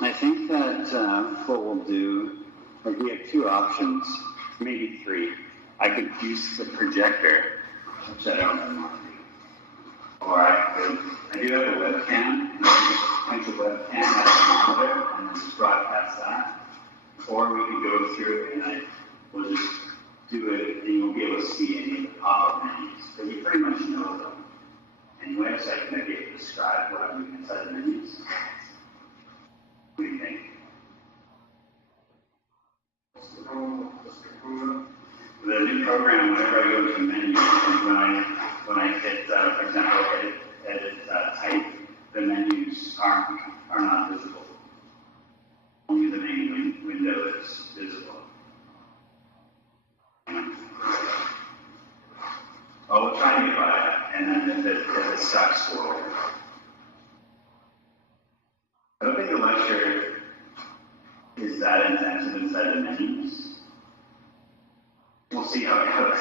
I think that what we'll do, like we have two options, maybe three. I could use the projector, which I don't really want to do. Or I do have a webcam, and I can just point the webcam at the monitor and then just broadcast that. Or we could go through and I will just do it, and you won't be able to see any of the pop-up menus. But you pretty much know them anyway, so I can be able to describe what I'm doing inside the menus. What do you think? The new program, whenever I go to menu, when I hit, for example, edit type, the menus are not visible. Only the main window is visible. Oh, we'll try to get by it, and then if it sucks, we'll. I don't think the lecture is that intensive inside the menus. We'll see how it goes.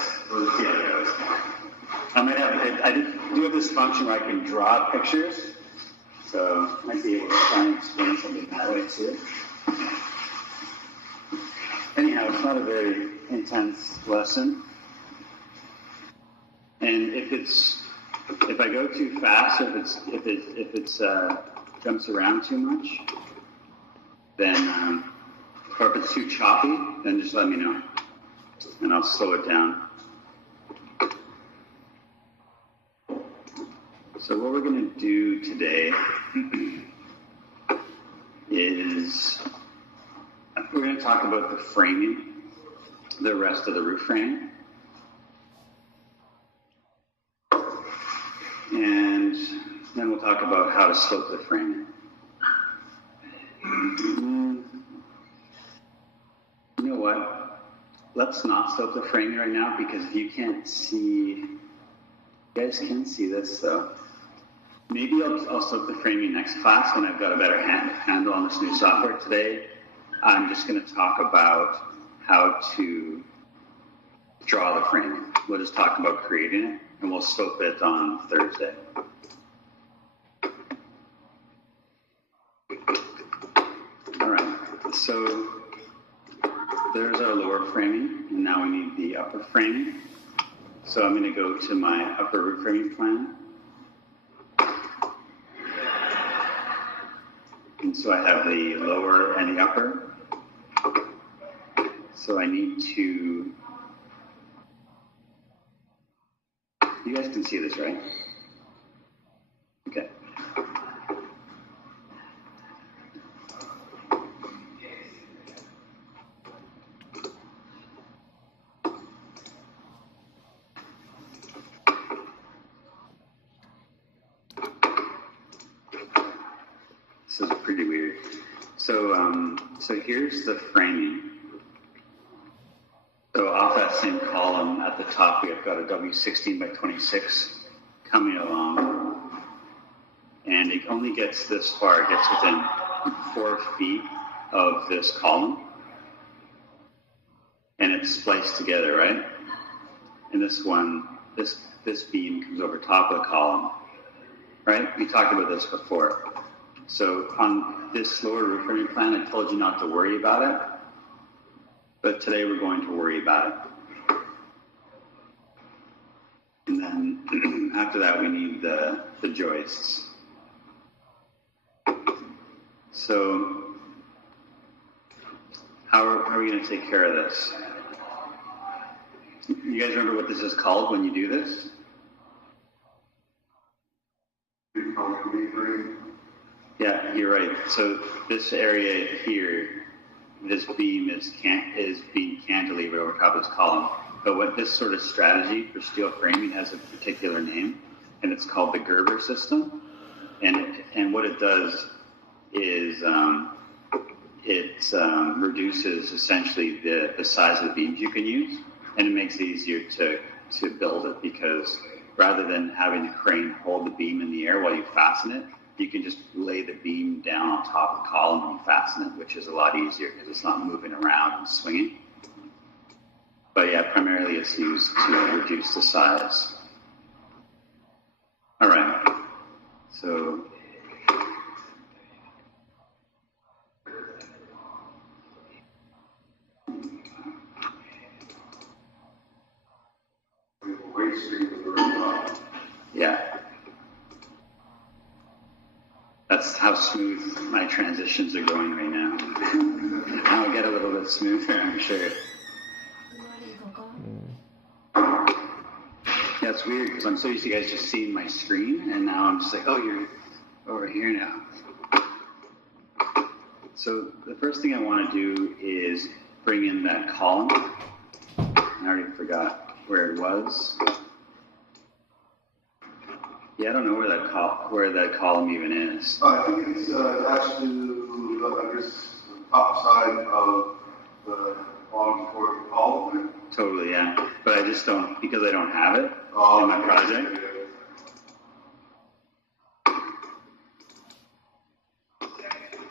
I do have this function where I can draw pictures, so I might be able to try and explain something that way too. Anyhow, it's not a very intense lesson. And if I go too fast, or if it's jumps around too much, then or if it's too choppy, then just let me know, and I'll slow it down. So what we're going to do today is we're going to talk about the framing, the rest of the roof framing. And then we'll talk about how to slope the framing. You know what? Let's not slope the framing right now, because if you can't see, you guys can see this though. Maybe I'll slope the framing next class when I've got a better handle on this new software. Today, I'm just going to talk about how to draw the framing. We'll just talk about creating it, and we'll slope it on Thursday. All right, so there's our lower framing, and now we need the upper framing. So I'm going to go to my upper roof framing plan. And so I have the lower and the upper. So I need to, you guys can see this, right? Okay. This is pretty weird. So here's the framing. So off that same column at the top, we have got a W16 by 26 coming along. And it only gets this far. It gets within 4 feet of this column. And it's spliced together, right? And this one, this beam comes over top of the column, right? We talked about this before. So on this lower roof framing plan, I told you not to worry about it. But today we're going to worry about it. And then after that, we need the joists. So how are we going to take care of this? You guys remember what this is called when you do this? Yeah, you're right. So this area here, this beam is being cantilevered over top of this column. But what this sort of strategy for steel framing has a particular name, and it's called the Gerber system. And what it does is it reduces essentially the size of the beams you can use, and it makes it easier to build it, because rather than having the crane hold the beam in the air while you fasten it, you can just lay the beam down on top of the column and fasten it, which is a lot easier because it's not moving around and swinging. But yeah, primarily it's used to reduce the size. All right. So That's how smooth my transitions are going right now. I'll get a little bit smoother, I'm sure. Yeah, it's weird because I'm so used to you guys just seeing my screen, and now I'm just like, oh, you're over here now. So the first thing I want to do is bring in that column. I already forgot where it was. Yeah, I don't know where that column even is. I think it's attached to, I guess, the top side of the bottom part of the column. Totally, yeah. But I just don't, because I don't have it in my project.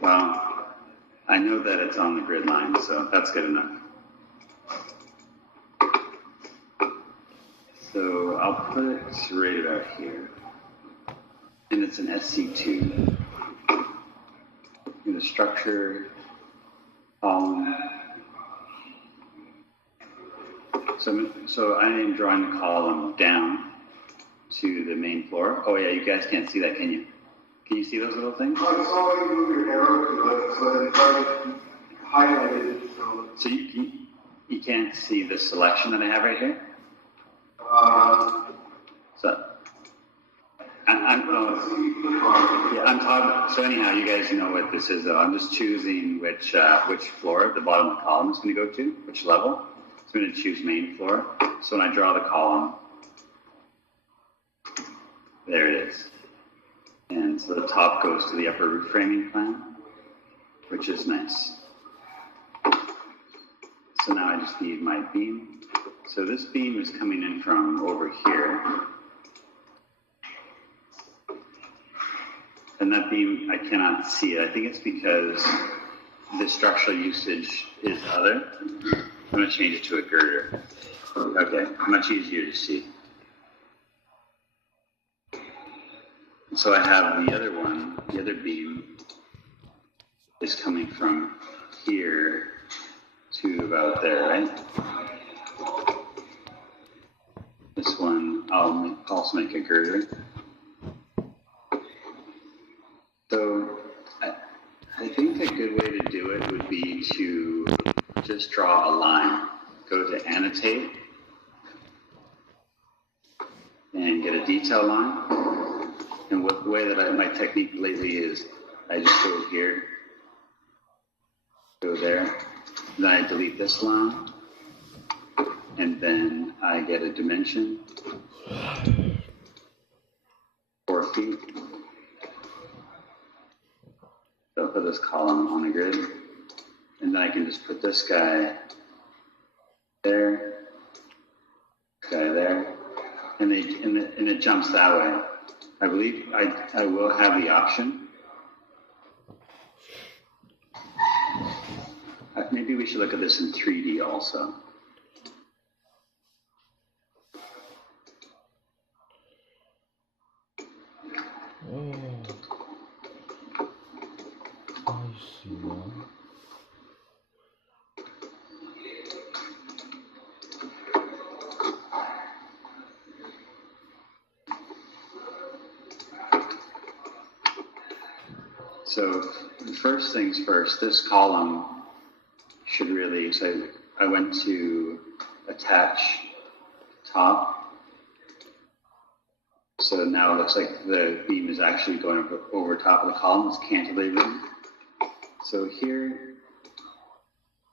Well, I know that it's on the grid line, so that's good enough. So I'll put it right about here. And it's an SC2. In the structure column. So I am drawing the column down to the main floor. Oh yeah, you guys can't see that, can you? Can you see those little things? I saw you move your arrow to it, so it's already highlighted. So you can't see the selection that I have right here? I'm talking. So anyhow, you guys know what this is. I'm just choosing which floor the bottom of the column is going to go to, which level. So I'm going to choose main floor. So when I draw the column, there it is. And so the top goes to the upper roof framing plan, which is nice. So now I just need my beam. So this beam is coming in from over here. And that beam, I cannot see it. I think it's because the structural usage is other. I'm going to change it to a girder. Okay, much easier to see. So I have the other one, the other beam is coming from here to about there, right? This one, I'll also make a girder. So I think a good way to do it would be to just draw a line. Go to annotate and get a detail line. And the way that my technique lately is I just go here, go there, then I delete this line, and then I get a dimension, 4 feet. So I'll put this column on the grid, and then I can just put this guy there, this guy there, and it jumps that way. I believe I will have the option. Maybe we should look at this in 3D also. Oh, I see now. So first things first, this column should really, so I went to attach top. So now it looks like the beam is actually going over top of the column, it's cantilevering. So here,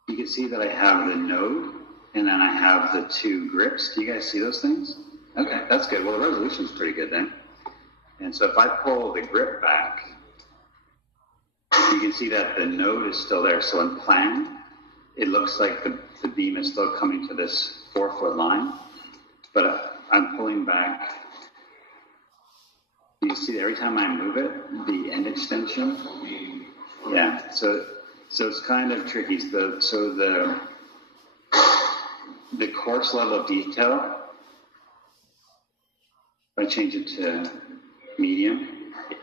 you can see that I have the node, and then I have the 2 grips. Do you guys see those things? Okay, that's good. Well, the resolution's pretty good then. And so if I pull the grip back, you can see that the node is still there. So in plan, it looks like the beam is still coming to this 4-foot line, but I'm pulling back. You see every time I move it, the end extension. Yeah, so it's kind of tricky. So the coarse level of detail, if I change it to medium,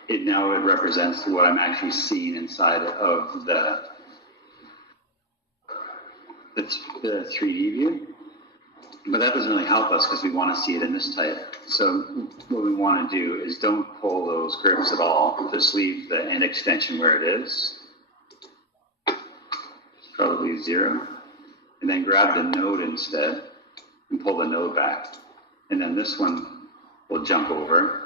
it represents what I'm actually seeing inside of the 3D view. But that doesn't really help us because we want to see it in this type. So what we want to do is don't pull those grips at all. Just leave the end extension where it is. Probably 0. And then grab the node instead and pull the node back. And then this one will jump over.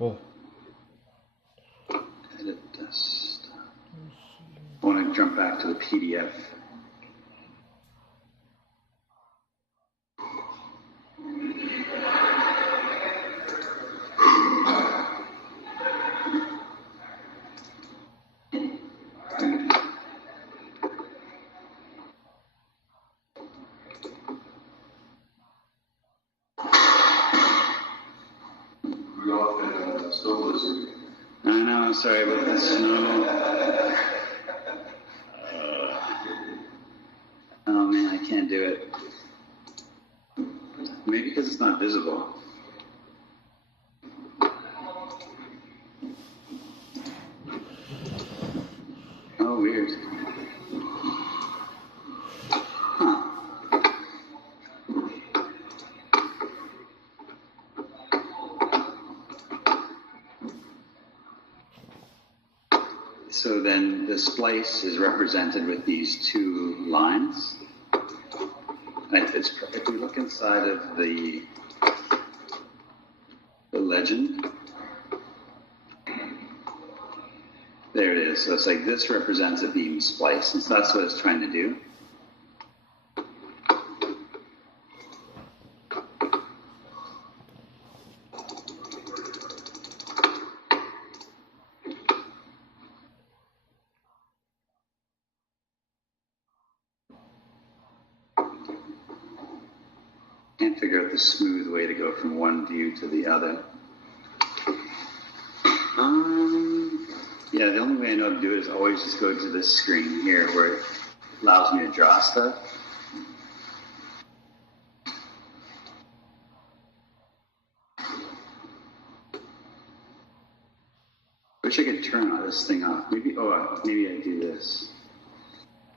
Oh, Edit this. I want to jump back to the PDF. We're off in snow blizzard. I know, sorry about the snow. Oh man, I can't do it. Maybe because it's not visible. Oh, weird. Huh. So then the splice is represented with these 2 lines. And if we look inside of the legend, there it is. So it's like this represents a beam splice, and so that's what it's trying to do. Can't figure out the smooth way to go from one view to the other. Yeah, the only way I know to do it is always just go to this screen here where it allows me to draw stuff. Wish I could turn all this thing off. Maybe I do this.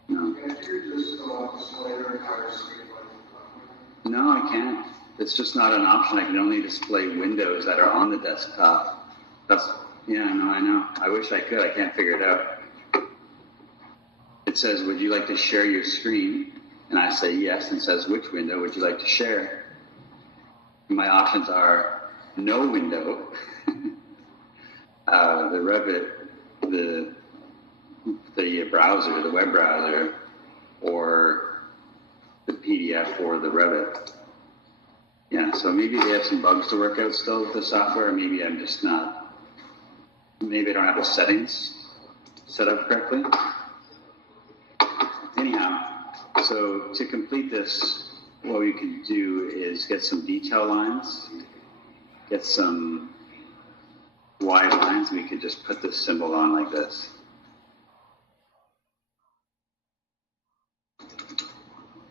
No. No, I can't. It's just not an option. I can only display windows that are on the desktop. I know. I wish I could. I can't figure it out. It says, would you like to share your screen? And I say yes, and it says, which window would you like to share? And my options are no window, the Revit, the browser, the web browser, or the PDF or the Revit. Yeah, so maybe they have some bugs to work out still with the software, or maybe I'm just not. Maybe I don't have the settings set up correctly. Anyhow, so to complete this, what we could do is get some detail lines, get some wide lines, and we could just put this symbol on like this.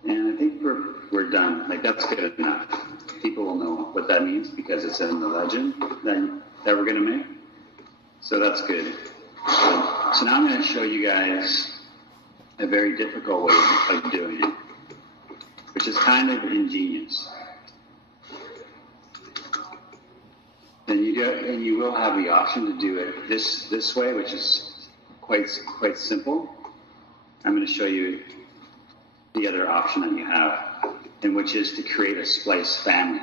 And I think we're done. Like, that's good enough. People will know what that means because it's in the legend that we're going to make. So that's good. So now I'm going to show you guys a very difficult way of doing it, which is kind of ingenious. And you will have the option to do it this way, which is quite simple. I'm going to show you the other option that you have, and which is to create a splice family.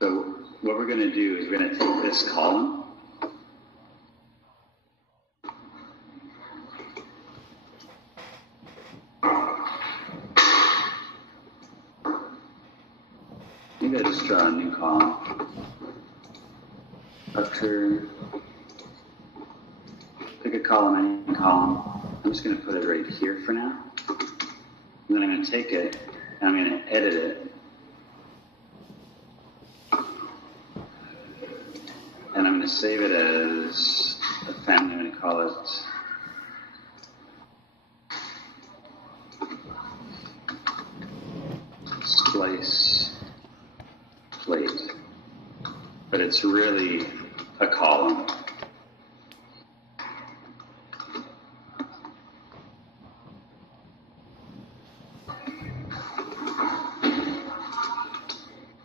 So what we're going to do is we're going to take this column, maybe I just draw a new column, structure, pick a column, any column. I'm just going to put it right here for now. And then I'm going to take it and I'm going to edit it. And I'm going to save it as a family. I'm going to call it Splice Plate. But it's really a column.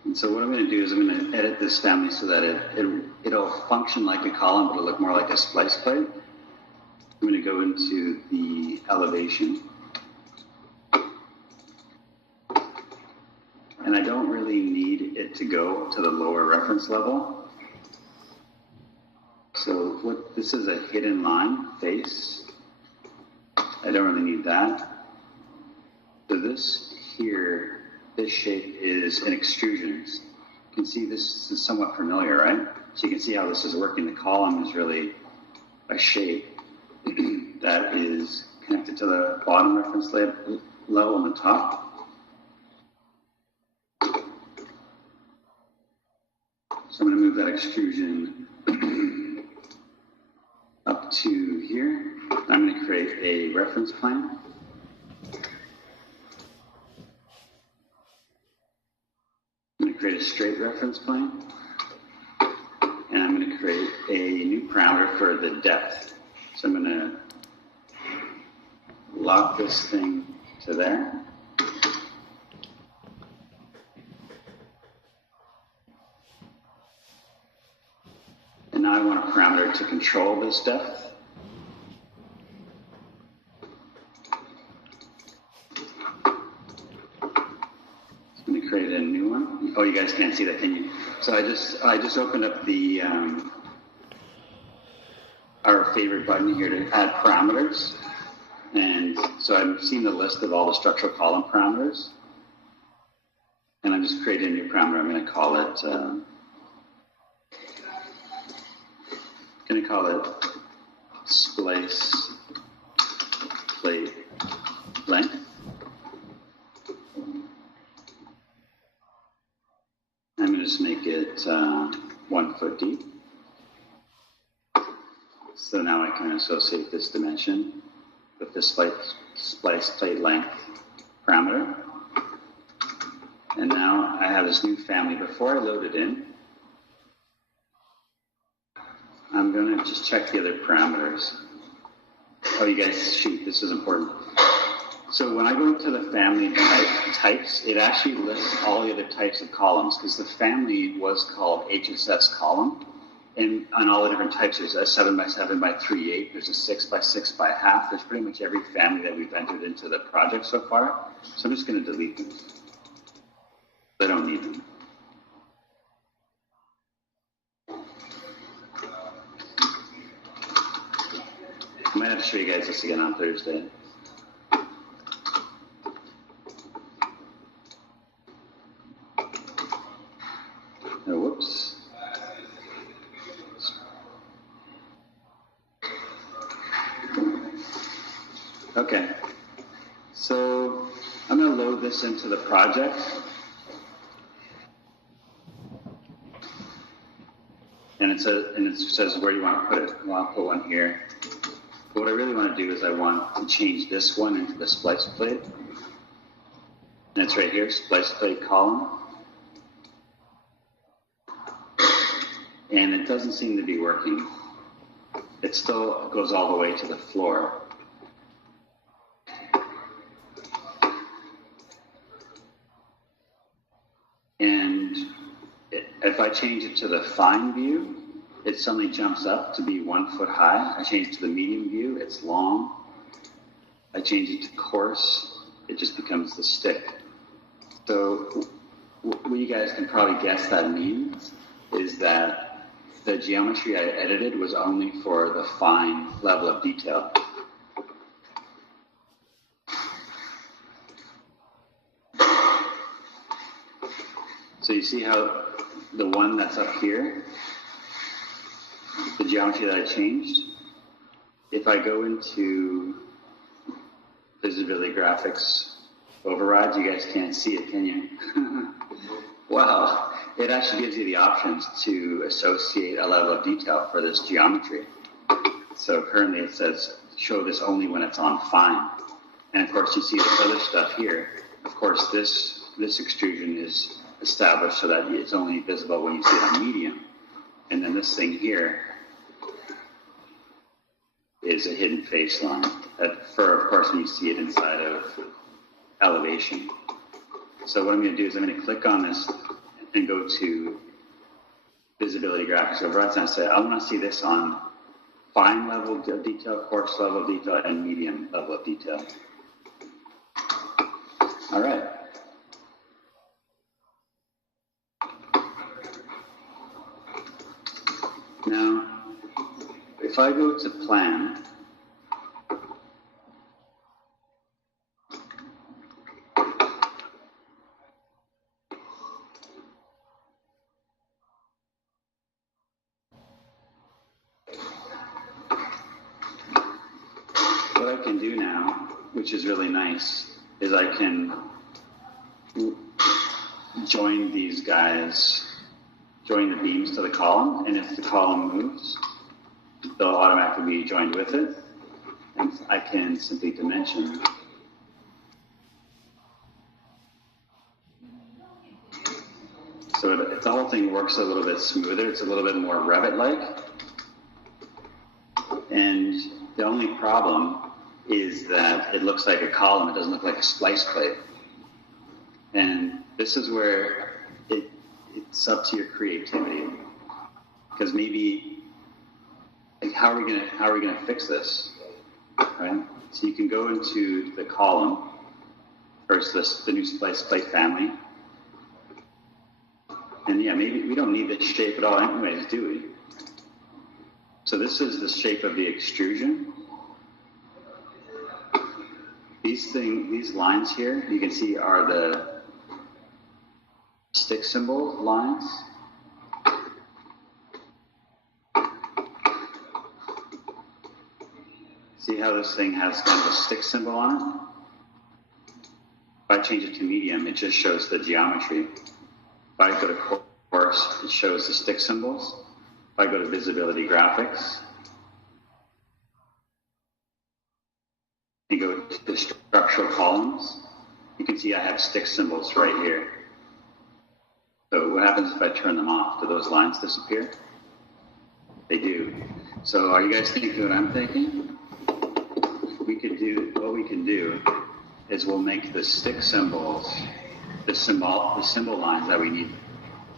And so what I'm going to do is I'm going to edit this family so that it'll function like a column, but it'll look more like a splice plate. I'm going to go into the elevation. And I don't really need it to go to the lower reference level. So this is a hidden line face. I don't really need that. So this here, this shape is an extrusion. You can see this is somewhat familiar, right? So you can see how this is working. The column is really a shape that is connected to the bottom reference level on the top. So I'm going to move that extrusion up to here. I'm going to create a reference plane. I'm going to create a straight reference plane. And I'm going to create a new parameter for the depth. So I'm going to lock this thing to there. And now I want a parameter to control this depth. I'm going to create a new one. Oh, you guys can't see that, can you? So I just opened up the our favorite button here to add parameters. And so I'm seeing the list of all the structural column parameters. And I'm just creating a new parameter. I'm going to call it splice plate length. I'm going to just make it 1 foot deep. So now I can associate this dimension with the splice plate length parameter. And now I have this new family. Before I load it in, I'm going to just check the other parameters. Oh, you guys, shoot, this is important. So when I go into the family types, it actually lists all the other types of columns because the family was called HSS column. And on all the different types, there's a 7x7 by 3/8, there's a 6x6 by half. There's pretty much every family that we've entered into the project so far. So I'm just going to delete them. I don't need them. I might have to show you guys this again on Thursday. Oh, whoops. Okay, so I'm going to load this into the project. And it says where you want to put it. Well, I'll put one here. But what I really want to do is I want to change this one into the splice plate. And it's right here, splice plate column. And it doesn't seem to be working. It still goes all the way to the floor. And if I change it to the fine view, it suddenly jumps up to be 1 foot high. I change it to the medium view, it's long. I change it to coarse, it just becomes the stick. So what you guys can probably guess that means is that the geometry I edited was only for the fine level of detail. So you see how the one that's up here, the geometry that I changed, if I go into Visibility Graphics Overrides, you guys can't see it, can you? Wow, it actually gives you the options to associate a level of detail for this geometry. So currently it says, show this only when it's on fine. And of course you see this other stuff here. Of course this extrusion is established so that it's only visible when you see it on medium. And then this thing here is a hidden face line. For, of course, when you see it inside of elevation. So what I'm going to do is I'm going to click on this and go to visibility graphics. So right now, say I want to see this on fine level of detail, coarse level of detail, and medium level of detail. All right. Now, if I go to plan, what I can do now, which is really nice, is I can join these guys, join the beams to the column, and if the column moves, they'll automatically be joined with it. And I can simply dimension. So the whole thing works a little bit smoother. It's a little bit more Revit-like. And the only problem is that it looks like a column. It doesn't look like a splice plate. And this is where it's up to your creativity. Because maybe, like, how are we gonna fix this, right? So you can go into the column, first the new splice plate family. And yeah, maybe we don't need this shape at all anyways, do we? So this is the shape of the extrusion. These lines here, you can see are the stick symbol lines. See how this thing has kind of a stick symbol on it? If I change it to medium, it just shows the geometry. If I go to coarse, it shows the stick symbols. If I go to visibility graphics, and go to the structural columns, you can see I have stick symbols right here. So what happens if I turn them off? Do those lines disappear? They do. So are you guys thinking what I'm thinking? What we can do is we'll make the stick symbols, the symbol lines that we need,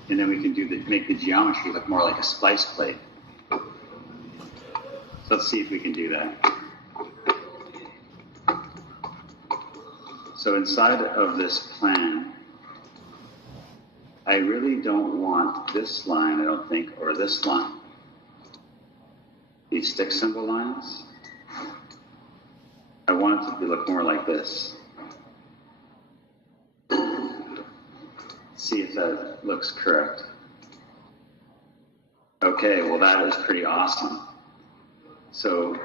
and then we can make the geometry look more like a splice plate. So let's see if we can do that. So inside of this plan, I really don't want this line, I don't think, or this line. These stick symbol lines. I want it to look more like this. See if that looks correct. Okay, well that is pretty awesome. So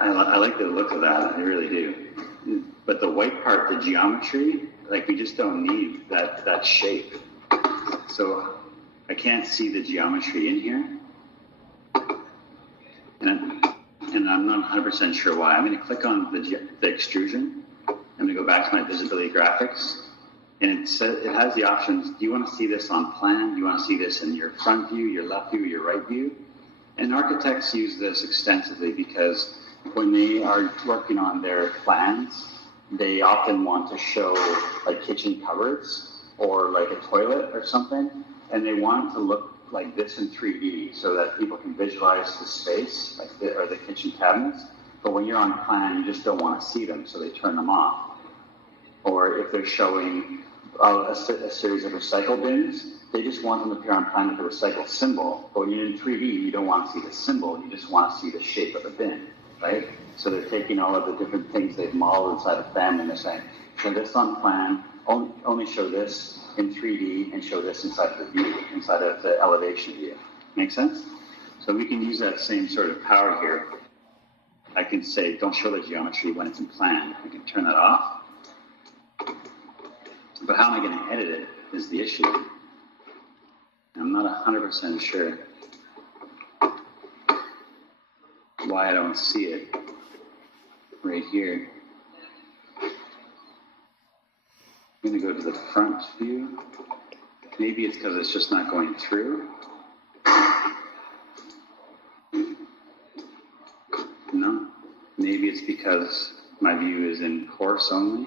I like the look of that, I really do. But the white part, the geometry, like we just don't need that shape. So I can't see the geometry in here. And I'm not 100% sure why. I'm going to click on the extrusion. I'm going to go back to my visibility graphics. And it has the options. Do you want to see this on plan? Do you want to see this in your front view, your left view, your right view? And architects use this extensively because when they are working on their plans, they often want to show like kitchen cupboards or like a toilet or something. And they want it to look like this in 3D so that people can visualize the space, like the kitchen cabinets. But when you're on plan, you just don't want to see them, so they turn them off. Or if they're showing a series of recycle bins, they just want them to appear on plan with the recycle symbol. But when you're in 3D, you don't want to see the symbol, you just want to see the shape of the bin, right? So they're taking all of the different things they've modeled inside the family and they're saying, show this on plan, only show this in 3D and show this inside of the view, inside of the elevation view. Make sense? So we can use that same sort of power here. I can say, don't show the geometry when it's in plan. I can turn that off. But how am I going to edit it is the issue. I'm not 100% sure why I don't see it right here. I'm going to go to the front view. Maybe it's because it's just not going through. No. Maybe it's because my view is in course only.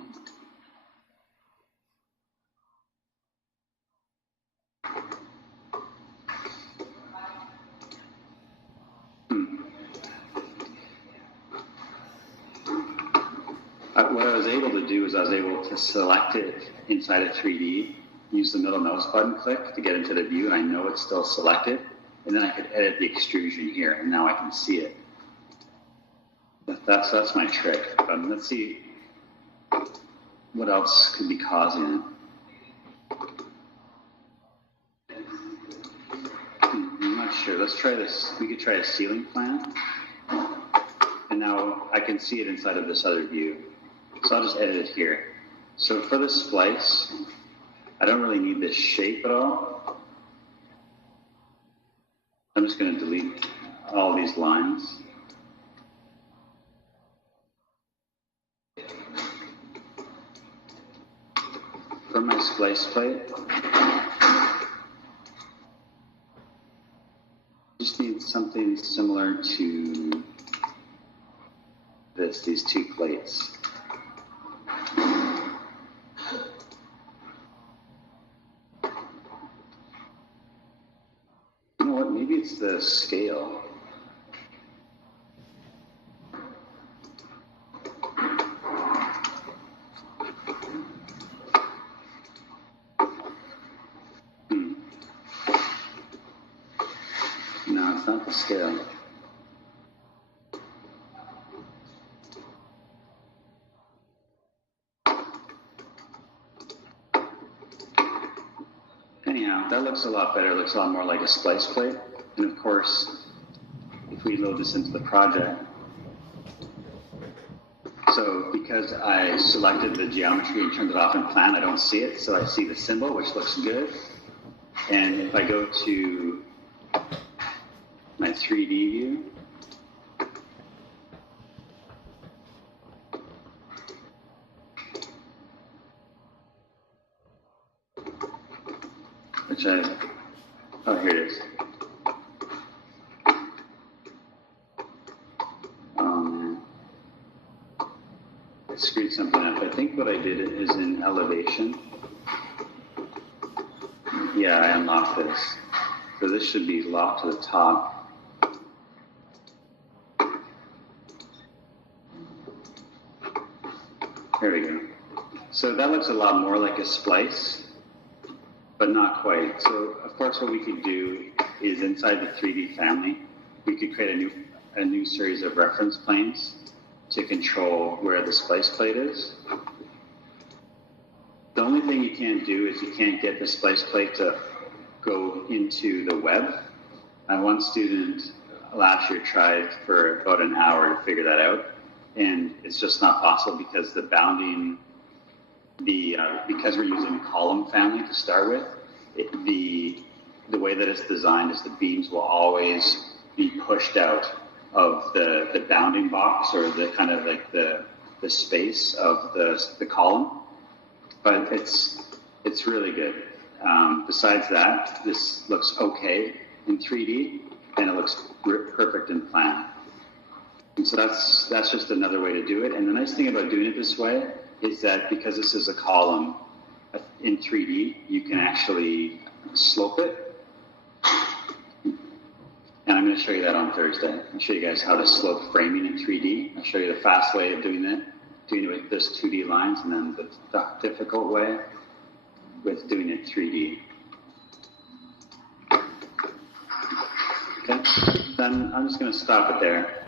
What I was able to do is I was able to select it inside of 3D, use the middle mouse button click to get into the view, and I know it's still selected. And then I could edit the extrusion here, and now I can see it. That's my trick. But let's see what else could be causing it. I'm not sure. Let's try this. We could try a ceiling plan. And now I can see it inside of this other view. So I'll just edit it here. So for the splice, I don't really need this shape at all. I'm just going to delete all these lines. For my splice plate, just need something similar to these two plates. You know what, maybe it's the scale. No, it's not the scale. Anyhow, that looks a lot better. It looks a lot more like a splice plate. And of course, if we load this into the project, so because I selected the geometry and turned it off in plan, I don't see it. So I see the symbol, which looks good. And if I go to my 3D view, oh, here it is. I screwed something up. I think what I did is in elevation. Yeah, I unlocked this. So this should be locked to the top. There we go. So that looks a lot more like a splice, but not quite. So of course what we could do is inside the 3D family, we could create a new series of reference planes to control where the splice plate is. The only thing you can't do is you can't get the splice plate to go into the web. One student last year tried for about an hour to figure that out, and it's just not possible because the bounding, because we're using column family to start with, the way that it's designed is the beams will always be pushed out of the bounding box, or the kind of like the space of the column. But it's really good. Besides that, this looks okay in 3D, and it looks perfect in plan. And so that's just another way to do it. And the nice thing about doing it this way is that because this is a column in 3D, you can actually slope it. And I'm going to show you that on Thursday. I'll show you guys how to slope framing in 3D. I'll show you the fast way of doing it with just 2D lines, and then the difficult way with doing it 3D. Okay, then I'm just going to stop it there.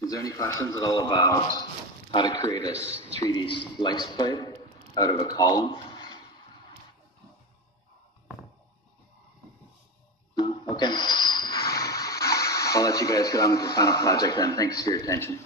Is there any questions at all about how to create a 3D slice plate out of a column? No? Okay. I'll let you guys get on with the final project then. Thanks for your attention.